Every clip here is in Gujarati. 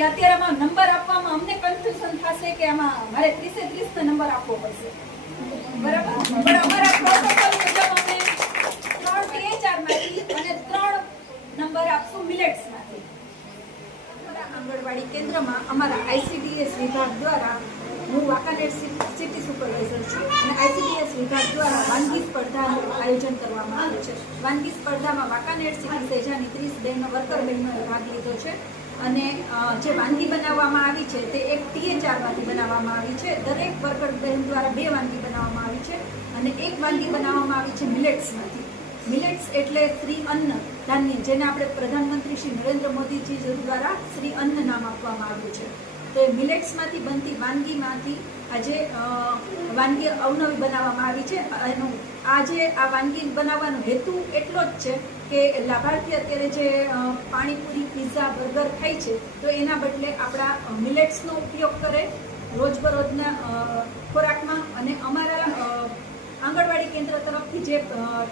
કે અત્યારે આમાં નંબર આપવામાં અમને કન્ફ્યુઝન થશે કે આમાં મારે 30 નો નંબર આપવો પડશે, બરાબર? પણ અમારા પ્રોટોકોલ મુજબ અમે 3 THR માંથી અને 3 નંબર આપશું મિલેટ્સ માંથી. આંગણવાડી કેન્દ્રમાં અમારા ICDS વિભાગ દ્વારા, હું વાંકાનેર સિટી સુપરવાઇઝર છું, અને ICDS વિભાગ દ્વારા વાનગી સ્પર્ધાનું આયોજન કરવામાં આવ્યું છે. વાનગી સ્પર્ધામાં વાંકાનેર સિટી સેજાની 30 બહેનો વર્કર બહેનોએ ભાગ લીધો છે. અને જે વાનગી બનાવવામાં આવી છે તે એક THR માંથી બનાવવામાં આવી છે. દરેક વર્કર બહેન દ્વારા 2 વાનગી બનાવવામાં આવી છે, અને એક વાનગી બનાવવામાં આવી છે મિલેટ્સમાંથી. મિલેટ્સ એટલે શ્રી અન્ન ધાન્ય, જેને આપણે પ્રધાનમંત્રી શ્રી નરેન્દ્ર મોદીજી દ્વારા શ્રી અન્ન નામ આપવામાં આવ્યું છે. તો મિલેટ્સમાંથી બનતી વાનગીમાંથી આજે વાનગી અવનવી બનાવવામાં આવી છે. એનું આ વાનગી બનાવવાનો હેતુ એટલો જ છે કે લાભાર્થી અત્યારે જે પાણીપુરી, પિઝા, બર્ગર ખાય છે, તો એના બદલે આપણા મિલેટ્સનો ઉપયોગ કરે રોજબરોજના ખોરાકમાં. અને અમારા આંગણવાડી કેન્દ્ર તરફથી જે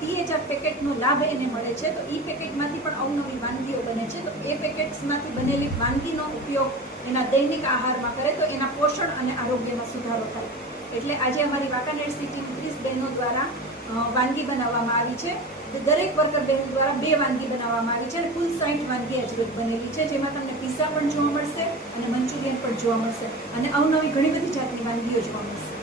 THR પેકેટનો લાભ એને મળે છે, તો એ પેકેટમાંથી પણ અવનવી વાનગીઓ બને છે. તો એ પેકેટ્સમાંથી બનેલી વાનગીનો ઉપયોગ એના દૈનિક આહારમાં કરે તો એના પોષણ અને આરોગ્યમાં સુધારો થાય. એટલે આજે અમારી વાંકાનેર સિટીની 30 બહેનો દ્વારા વાનગી બનાવવામાં આવી છે. દરેક વર્કર બહેન દ્વારા 2 વાનગી બનાવવામાં આવી છે, અને કુલ 60 વાનગી આજ રોજ બનેલી છે, જેમાં તમને પિઝા પણ જોવા મળશે અને મંચુરિયન પણ જોવા મળશે, અને અવનવી ઘણી બધી જાતની વાનગીઓ જોવા મળશે.